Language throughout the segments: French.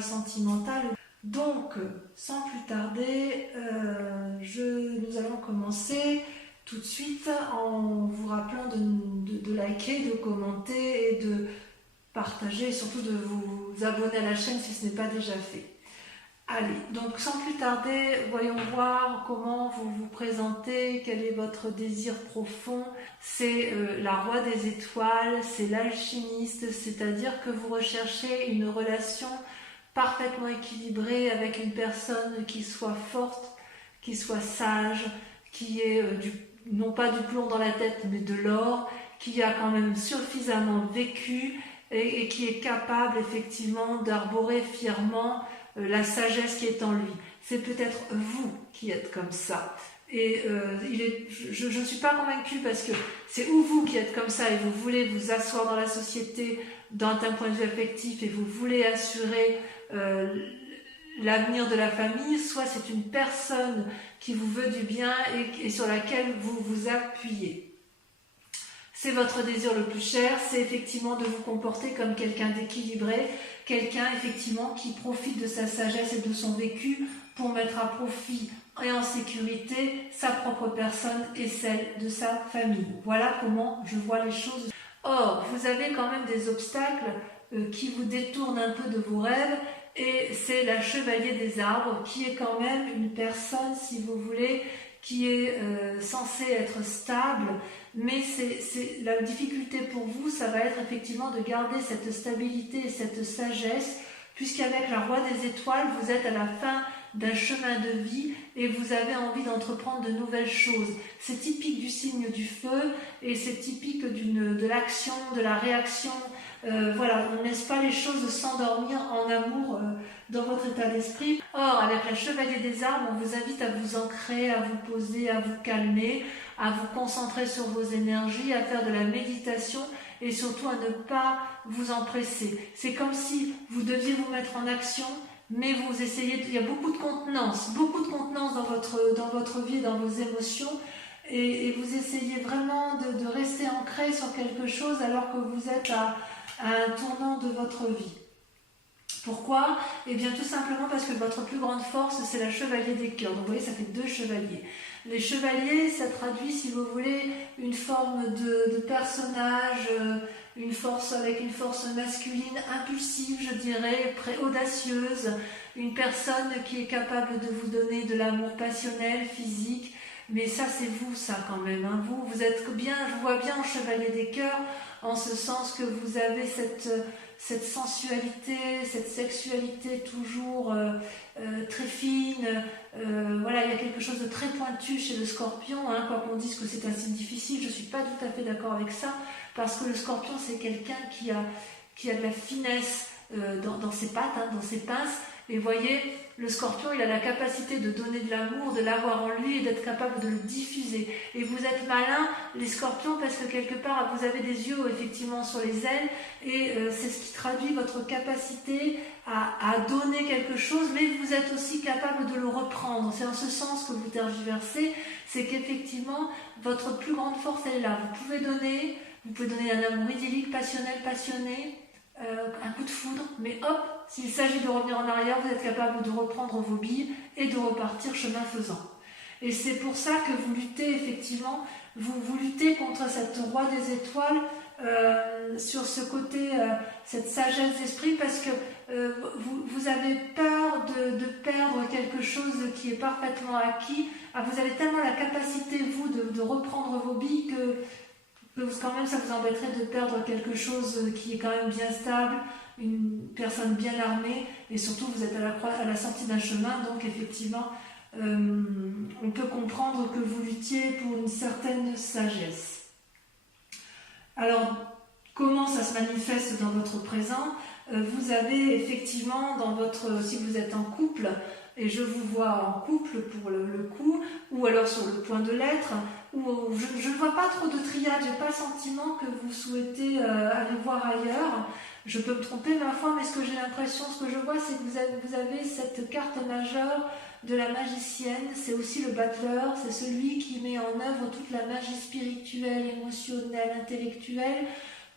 sentimental. Donc, sans plus tarder, nous allons commencer tout de suite en vous rappelant de liker, de commenter et de partager et surtout de vous abonner à la chaîne si ce n'est pas déjà fait. Allez, donc sans plus tarder, voyons voir comment vous vous présentez, quel est votre désir profond. C'est la roi des étoiles, c'est l'alchimiste, c'est-à-dire que vous recherchez une relation parfaitement équilibrée avec une personne qui soit forte, qui soit sage, qui ait non pas du plomb dans la tête, mais de l'or, qui a quand même suffisamment vécu et qui est capable effectivement d'arborer fièrement la sagesse qui est en lui. C'est peut-être vous qui êtes comme ça. Et je ne suis pas convaincue parce que c'est ou vous qui êtes comme ça et vous voulez vous asseoir dans la société d'un point de vue affectif et vous voulez assurer l'avenir de la famille, soit c'est une personne qui vous veut du bien et sur laquelle vous vous appuyez. C'est votre désir le plus cher, c'est effectivement de vous comporter comme quelqu'un d'équilibré, quelqu'un effectivement qui profite de sa sagesse et de son vécu pour mettre à profit et en sécurité sa propre personne et celle de sa famille. Voilà comment je vois les choses. Or, vous avez quand même des obstacles qui vous détournent un peu de vos rêves et c'est la chevalier des arbres qui est quand même une personne, si vous voulez, qui est censée être stable, mais la difficulté pour vous, ça va être effectivement de garder cette stabilité et cette sagesse, puisqu'avec la roi des étoiles, vous êtes à la fin d'un chemin de vie et vous avez envie d'entreprendre de nouvelles choses. C'est typique du signe du feu et c'est typique de l'action, de la réaction. Voilà, on ne laisse pas les choses s'endormir en amour dans votre état d'esprit. Or, avec la chevalier des arbres, on vous invite à vous ancrer, à vous poser, à vous calmer, à vous concentrer sur vos énergies, à faire de la méditation et surtout à ne pas vous empresser. C'est comme si vous deviez vous mettre en action, mais vous essayez, il y a beaucoup de contenance dans votre vie, dans vos émotions, et vous essayez vraiment de rester ancré sur quelque chose alors que vous êtes à un tournant de votre vie. Pourquoi ? Eh bien tout simplement parce que votre plus grande force, c'est la chevalier des cœurs. Donc vous voyez, ça fait 2 chevaliers. Les chevaliers, ça traduit, si vous voulez, une forme de personnage, avec une force masculine impulsive, je dirais, audacieuse, une personne qui est capable de vous donner de l'amour passionnel, physique, mais ça c'est vous, ça quand même, hein. Vous êtes bien, je vous vois bien en chevalier des cœurs, en ce sens que vous avez cette sensualité, cette sexualité toujours très fine. Voilà, il y a quelque chose de très pointu chez le scorpion, hein, quoi qu'on dise que c'est un signe difficile, je ne suis pas tout à fait d'accord avec ça, parce que le scorpion c'est quelqu'un qui a de la finesse dans ses pattes, hein, dans ses pinces, et vous voyez, le scorpion il a la capacité de donner de l'amour, de l'avoir en lui et d'être capable de le diffuser. Et vous êtes malins, les scorpions, parce que quelque part vous avez des yeux effectivement sur les ailes et c'est ce qui traduit votre capacité à donner quelque chose, mais vous êtes aussi capable de le reprendre. C'est en ce sens que vous tergiversez, c'est qu'effectivement votre plus grande force elle est là. Vous pouvez donner un amour idyllique, passionnel, passionné, un coup de foudre, mais hop, s'il s'agit de revenir en arrière, vous êtes capable de reprendre vos billes et de repartir chemin faisant. Et c'est pour ça que vous luttez effectivement, vous luttez contre cette roi des étoiles sur ce côté, cette sagesse d'esprit, parce que vous avez peur de perdre quelque chose qui est parfaitement acquis. Vous avez tellement la capacité, vous, de reprendre vos billes que quand même ça vous embêterait de perdre quelque chose qui est quand même bien stable, une personne bien armée, et surtout vous êtes à la sortie d'un chemin, donc effectivement on peut comprendre que vous luttiez pour une certaine sagesse. Alors comment ça se manifeste dans votre présent ? Vous avez effectivement si vous êtes en couple, et je vous vois en couple pour le coup, ou alors sur le point de l'être, ou je ne vois pas trop de triade, j'ai pas le sentiment que vous souhaitez aller voir ailleurs. Je peux me tromper ma foi, mais ce que je vois, c'est que vous avez cette carte majeure de la magicienne, c'est aussi le battleur, c'est celui qui met en œuvre toute la magie spirituelle, émotionnelle, intellectuelle,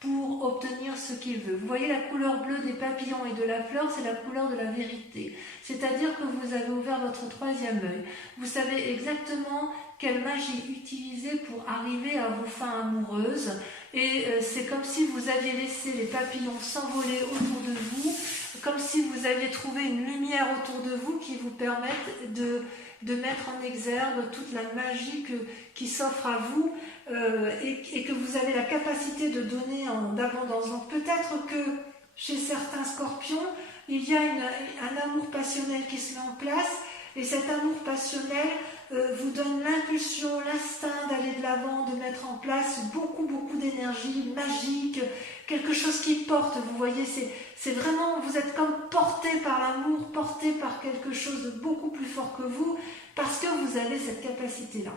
pour obtenir ce qu'il veut. Vous voyez la couleur bleue des papillons et de la fleur, c'est la couleur de la vérité. C'est-à-dire que vous avez ouvert votre troisième œil. Vous savez exactement quelle magie utiliser pour arriver à vos fins amoureuses. Et c'est comme si vous aviez laissé les papillons s'envoler autour de vous, comme si vous aviez trouvé une lumière autour de vous qui vous permette de mettre en exergue toute la magie qui s'offre à vous et que vous avez la capacité de donner en abondance. Donc peut-être que chez certains scorpions, il y a un amour passionnel qui se met en place et cet amour passionnel vous donne l'impulsion, l'instinct d'aller de l'avant, de mettre en place beaucoup d'énergie magique, quelque chose qui porte, vous voyez, c'est vraiment, vous êtes comme porté par l'amour, porté par quelque chose de beaucoup plus fort que vous, parce que vous avez cette capacité-là.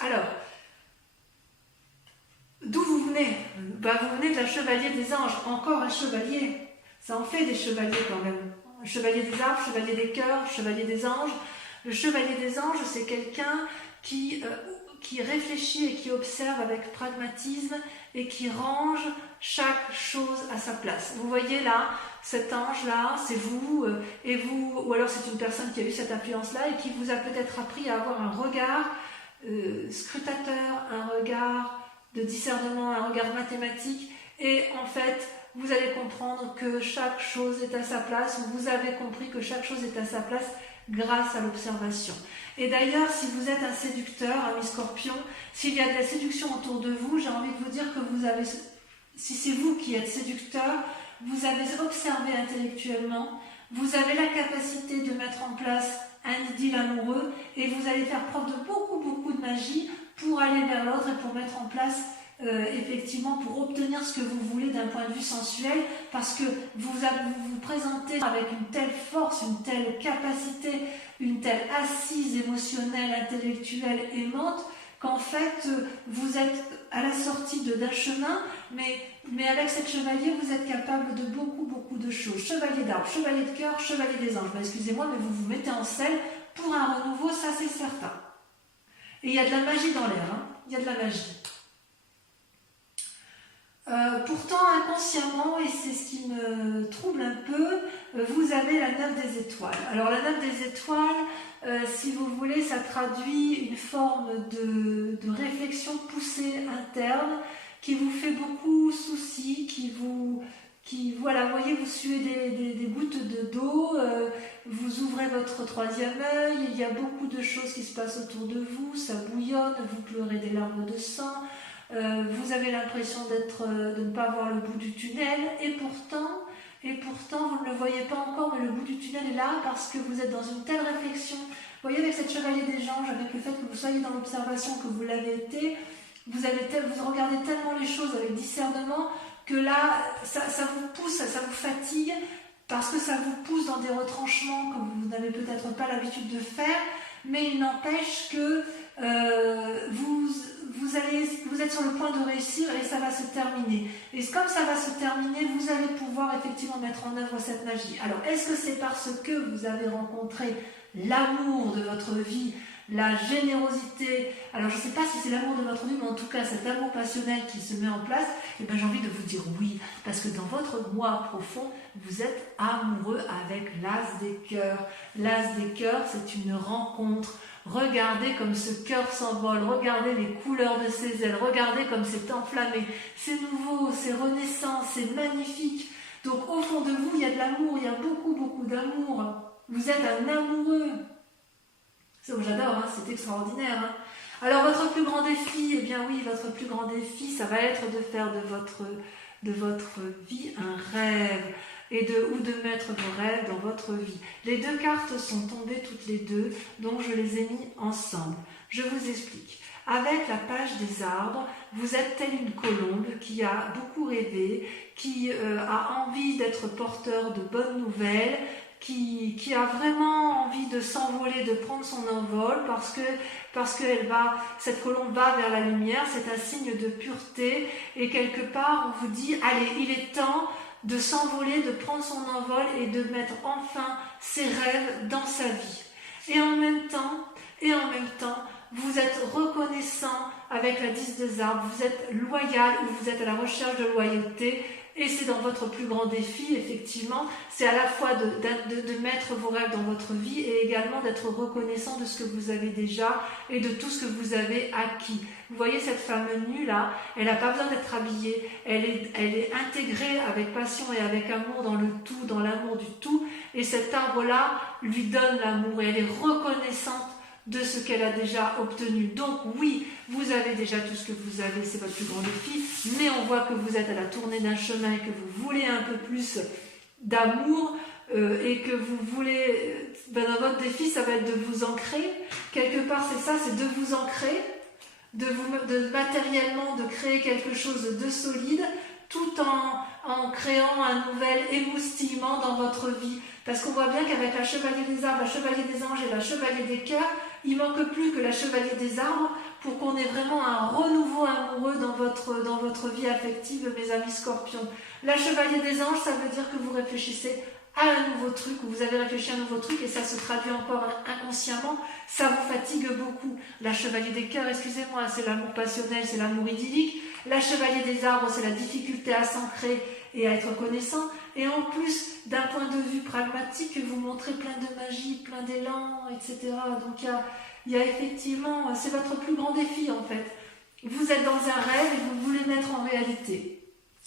Alors, d'où vous venez? Vous venez de la chevalier des anges, encore un chevalier, ça en fait des chevaliers quand même. Chevalier des arbres, chevalier des cœurs, chevalier des anges. Le chevalier des anges, c'est quelqu'un qui réfléchit et qui observe avec pragmatisme et qui range chaque chose à sa place. Vous voyez là, cet ange-là, c'est vous, ou alors c'est une personne qui a eu cette influence-là et qui vous a peut-être appris à avoir un regard scrutateur, un regard de discernement, un regard mathématique, et en fait, vous allez comprendre que chaque chose est à sa place, ou vous avez compris que chaque chose est à sa place grâce à l'observation. Et d'ailleurs, si vous êtes un séducteur, ami Scorpion, s'il y a de la séduction autour de vous, j'ai envie de vous dire que vous avez, si c'est vous qui êtes séducteur, vous avez observé intellectuellement, vous avez la capacité de mettre en place un idylle amoureux et vous allez faire preuve de beaucoup de magie pour aller vers l'autre et pour mettre en place effectivement pour obtenir ce que vous voulez d'un point de vue sensuel, parce que vous vous présentez avec une telle force, une telle capacité, une telle assise émotionnelle, intellectuelle, aimante, qu'en fait vous êtes à la sortie d'un chemin, mais avec cette chevalier vous êtes capable de beaucoup de choses. Chevalier d'arbre, chevalier de cœur, chevalier des anges. Excusez-moi, mais vous vous mettez en selle pour un renouveau, ça c'est certain. Et il y a de la magie dans l'air, hein. Il y a de la magie. Pourtant, inconsciemment, et c'est ce qui me trouble un peu, vous avez la 9 des étoiles. Alors la 9 des étoiles, si vous voulez, ça traduit une forme de réflexion poussée interne qui vous fait beaucoup souci, voilà, vous voyez, vous suez des gouttes d'eau, vous ouvrez votre troisième œil, il y a beaucoup de choses qui se passent autour de vous, ça bouillonne, vous pleurez des larmes de sang. Vous avez l'impression de ne pas voir le bout du tunnel et pourtant vous ne le voyez pas encore, mais le bout du tunnel est là parce que vous êtes dans une telle réflexion. Vous voyez, avec cette chevalier des anges, avec le fait que vous soyez dans l'observation, que vous l'avez été, vous regardez tellement les choses avec discernement que là ça vous pousse, ça vous fatigue parce que ça vous pousse dans des retranchements que vous n'avez peut-être pas l'habitude de faire, mais il n'empêche que vous êtes sur le point de réussir et ça va se terminer. Et comme ça va se terminer, vous allez pouvoir effectivement mettre en œuvre cette magie. Alors, est-ce que c'est parce que vous avez rencontré l'amour de votre vie, la générosité? Alors, je ne sais pas si c'est l'amour de votre vie, mais en tout cas, cet amour passionnel qui se met en place, et bien, j'ai envie de vous dire oui, parce que dans votre moi profond, vous êtes amoureux avec l'as des cœurs. L'as des cœurs, c'est une rencontre. Regardez comme ce cœur s'envole, regardez les couleurs de ses ailes, regardez comme c'est enflammé, c'est nouveau, c'est renaissant, c'est magnifique. Donc au fond de vous, il y a de l'amour, il y a beaucoup d'amour. Vous êtes un amoureux. J'adore, hein, c'est extraordinaire. Hein. Alors votre plus grand défi, eh bien oui, votre plus grand défi, ça va être de faire de votre vie un rêve. Ou de mettre vos rêves dans votre vie. Les deux cartes sont tombées toutes les deux, donc je les ai mis ensemble. Je vous explique. Avec la page des arbres, vous êtes telle une colombe qui a beaucoup rêvé, qui a envie d'être porteur de bonnes nouvelles, qui a vraiment envie de s'envoler, de prendre son envol, parce que cette colombe va vers la lumière, c'est un signe de pureté, et quelque part on vous dit, allez, il est temps de s'envoler, de prendre son envol et de mettre enfin ses rêves dans sa vie. Et en même temps, vous êtes reconnaissant avec la 10 des arbres, vous êtes loyal ou vous êtes à la recherche de loyauté. Et c'est dans votre plus grand défi, effectivement, c'est à la fois de mettre vos rêves dans votre vie et également d'être reconnaissant de ce que vous avez déjà et de tout ce que vous avez acquis. Vous voyez cette femme nue là, elle n'a pas besoin d'être habillée, elle est intégrée avec passion et avec amour dans le tout, dans l'amour du tout, et cet arbre-là lui donne l'amour et elle est reconnaissante de ce qu'elle a déjà obtenu. Donc oui, vous avez déjà tout ce que vous avez, c'est votre plus grand défi, mais on voit que vous êtes à la tournée d'un chemin et que vous voulez un peu plus d'amour et que vous voulez, dans votre défi, ça va être de vous ancrer. Quelque part, c'est ça, c'est de vous ancrer, de matériellement, de créer quelque chose de solide, tout en créant un nouvel émoustillement dans votre vie. Parce qu'on voit bien qu'avec la chevalier des arbres, la chevalier des anges et la chevalier des cœurs, il manque plus que la chevalier des arbres pour qu'on ait vraiment un renouveau amoureux dans votre vie affective, mes amis scorpions. La chevalier des anges, ça veut dire que vous réfléchissez à un nouveau truc, ou vous avez réfléchi à un nouveau truc et ça se traduit encore inconsciemment, ça vous fatigue beaucoup. La chevalier des cœurs, excusez-moi, c'est l'amour passionnel, c'est l'amour idyllique. La chevalier des arbres, c'est la difficulté à s'ancrer et à être connaissant. Et en plus, d'un point de vue pragmatique, vous montrez plein de magie, plein d'élan, etc. Donc il y a effectivement, c'est votre plus grand défi en fait. Vous êtes dans un rêve et vous voulez mettre en réalité,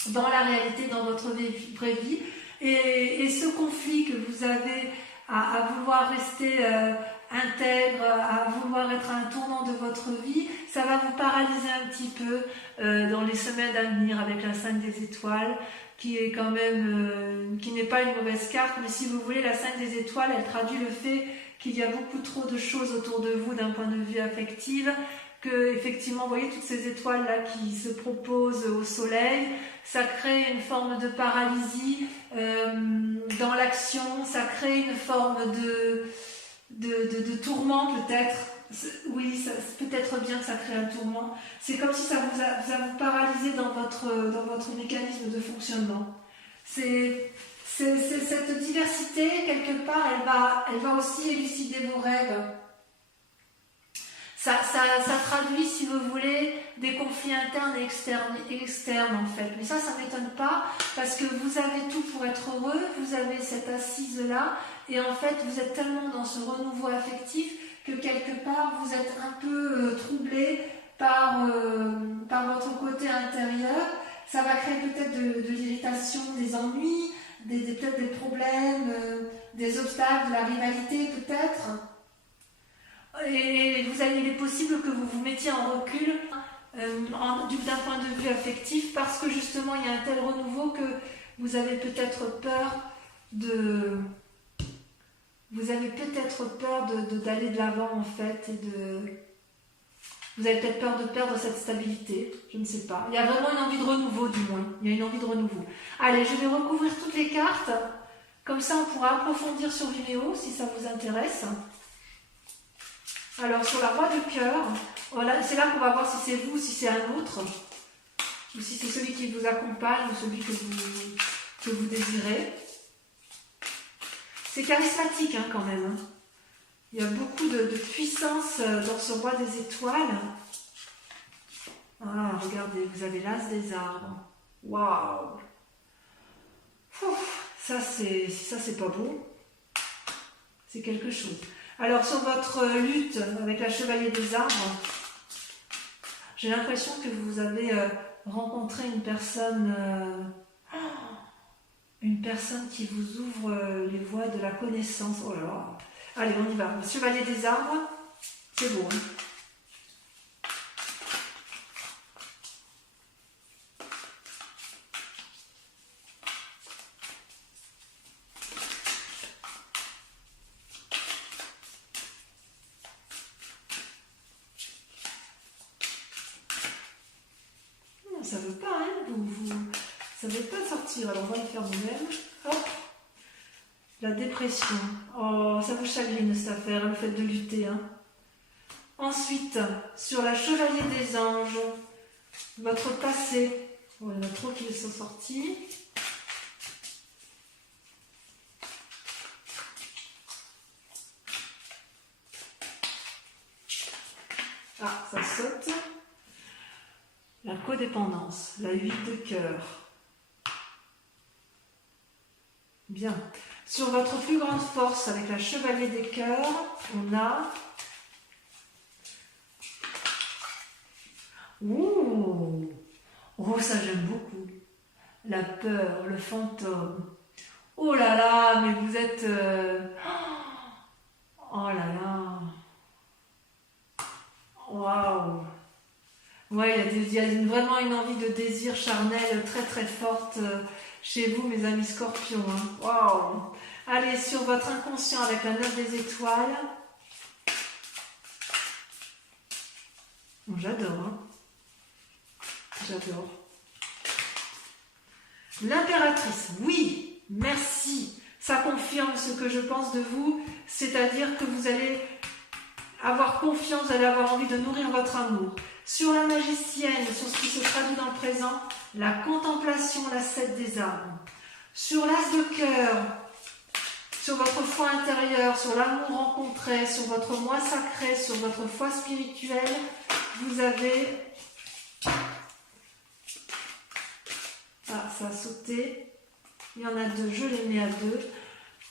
dans la réalité, dans votre vraie vie. Et ce conflit que vous avez à vouloir rester intègre, à vouloir être à un tournant de votre vie, ça va vous paralyser un petit peu dans les semaines à venir avec la 5 des étoiles, qui est quand même, qui n'est pas une mauvaise carte, mais si vous voulez, la 5 des étoiles, elle traduit le fait qu'il y a beaucoup trop de choses autour de vous d'un point de vue affectif, que effectivement, vous voyez toutes ces étoiles là qui se proposent au soleil, ça crée une forme de paralysie dans l'action, ça crée une forme de tourment peut-être. Oui, c'est peut-être bien que ça crée un tourment. C'est comme si ça vous paralysé dans votre mécanisme de fonctionnement. C'est cette diversité, quelque part, elle va aussi élucider vos rêves. Ça traduit, si vous voulez, des conflits internes et externes en fait. Mais ça ne m'étonne pas parce que vous avez tout pour être heureux, vous avez cette assise-là et en fait, vous êtes tellement dans ce renouveau affectif que quelque part, vous êtes un peu troublé par votre côté intérieur. Ça va créer peut-être de l'irritation, des ennuis, peut-être des problèmes, des obstacles, de la rivalité peut-être. Et il est possible que vous vous mettiez en recul d'un point de vue affectif parce que justement il y a un tel renouveau que vous avez peut-être peur d'aller de l'avant en fait vous avez peut-être peur de perdre cette stabilité, je ne sais pas. Il y a vraiment une envie de renouveau du moins, il y a une envie de renouveau. Allez, je vais recouvrir toutes les cartes, comme ça on pourra approfondir sur Vimeo si ça vous intéresse. Alors sur la roi de cœur, voilà, c'est là qu'on va voir si c'est vous ou si c'est un autre, ou si c'est celui qui vous accompagne ou celui que vous désirez. C'est charismatique hein, quand même. Il y a beaucoup de puissance dans ce roi des étoiles. Ah, regardez, vous avez l'as des arbres. Waouh! Ça c'est pas beau. C'est quelque chose. Alors sur votre lutte avec la chevalier des arbres, j'ai l'impression que vous avez rencontré une personne qui vous ouvre les voies de la connaissance. Oh là là. Allez, on y va. Le chevalier des arbres, c'est beau. Hein, ça veut pas, hein, ça veut pas sortir. Alors on va le faire nous-mêmes. Hop. La dépression. Oh, ça vous chagrine cette affaire, le fait de lutter. Hein. Ensuite, sur la chevalier des anges, votre passé. Oh, il y en a trop qui sont sortis. saute. La codépendance, la 8 de cœur. Bien. Sur votre plus grande force, avec la chevalier des cœurs, on a... Ouh! Oh, ça j'aime beaucoup. La peur, le fantôme. Oh là là, mais vous êtes... Oh là là. Waouh. Ouais, il y a vraiment une envie de désir charnel très très forte chez vous, mes amis scorpions. Hein. Waouh. Allez, sur votre inconscient avec la 9 des étoiles. Bon, j'adore. Hein. J'adore. L'impératrice, oui, merci. Ça confirme ce que je pense de vous, c'est-à-dire que vous allez avoir confiance, vous allez avoir envie de nourrir votre amour. Sur la magicienne, sur ce qui se traduit dans le présent, la contemplation, la 7 des armes. Sur l'as de cœur, sur votre foi intérieure, sur l'amour rencontré, sur votre moi sacré, sur votre foi spirituelle, vous avez... Ah, ça a sauté. Il y en a 2, je les mets à 2.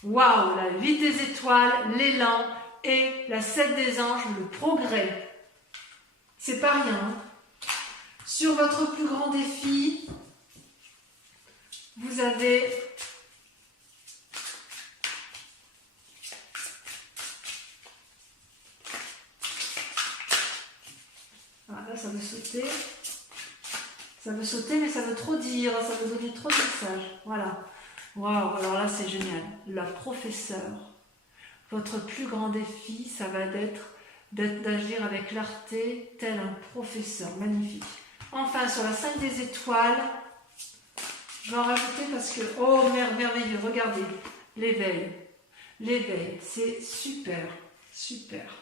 Waouh, la 8 des étoiles, l'élan et la 7 des anges, le progrès. C'est pas rien. Hein. Sur votre plus grand défi, vous avez ah, là, ça veut sauter. Ça veut sauter, mais ça veut trop dire, ça veut donner trop de messages. Voilà. Waouh, alors là, c'est génial. La professeure, votre plus grand défi, ça va être d'agir avec clarté, tel un professeur. Magnifique. Enfin, sur la 5 des étoiles, je vais en rajouter parce que, oh, merveilleux, regardez, l'éveil. L'éveil, c'est super, super.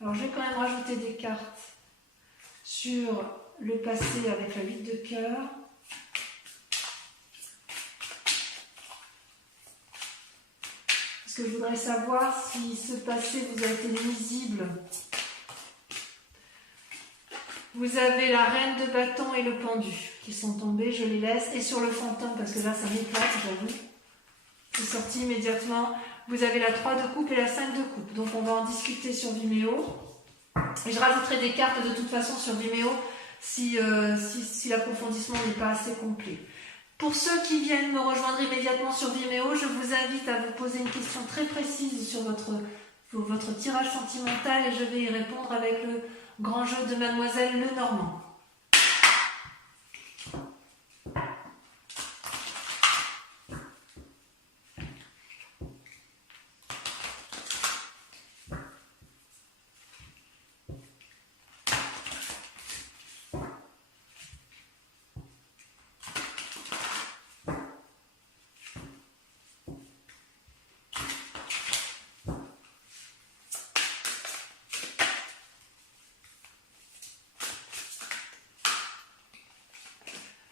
Alors, je vais quand même rajouter des cartes sur le passé avec la 8 de cœur. Parce que je voudrais savoir si ce passé vous a été nuisible. Vous avez la reine de bâton et le pendu qui sont tombés, je les laisse. Et sur le fantôme, parce que là ça m'éclate, j'avoue. C'est sorti immédiatement. Vous avez la 3 de coupe et la 5 de coupe. Donc on va en discuter sur Vimeo. Et je rajouterai des cartes de toute façon sur Vimeo si l'approfondissement n'est pas assez complet. Pour ceux qui viennent me rejoindre immédiatement sur Vimeo, je vous invite à vous poser une question très précise sur votre tirage sentimental et je vais y répondre avec le grand jeu de Mademoiselle Lenormand.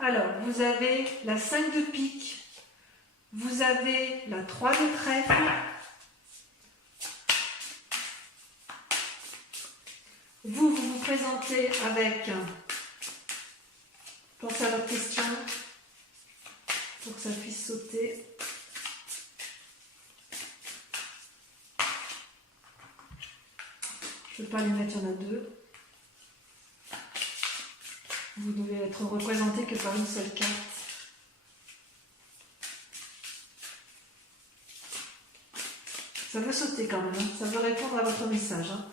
Alors, vous avez la 5 de pique, vous avez la 3 de trèfle, vous vous présentez avec, pensez à votre question, pour que ça puisse sauter. Je ne peux pas les mettre, il y en a 2. Vous devez être représenté que par une seule carte. Ça veut sauter quand même, hein. Ça veut répondre à votre message. Hein.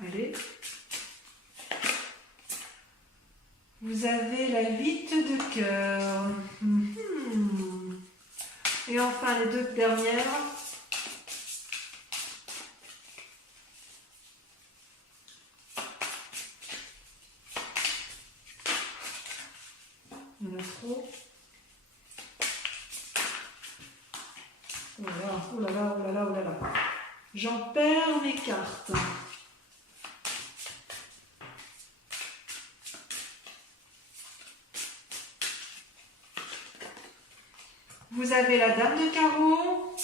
Allez. Vous avez la 8 de cœur. Et enfin les 2 dernières. Il y en a trop. Oh là là, oh là là, oh là là, oh là là. J'en perds mes cartes. Vous avez la dame de carreau,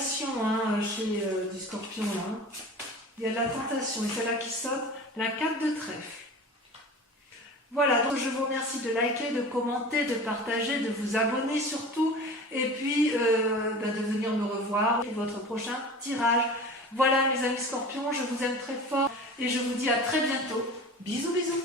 tentation hein, chez du scorpion. Hein. Il y a de la tentation et c'est là qui saute la 4 de trèfle. Voilà, donc je vous remercie de liker, de commenter, de partager, de vous abonner surtout et puis de venir me revoir pour votre prochain tirage. Voilà mes amis scorpions, je vous aime très fort et je vous dis à très bientôt. Bisous bisous.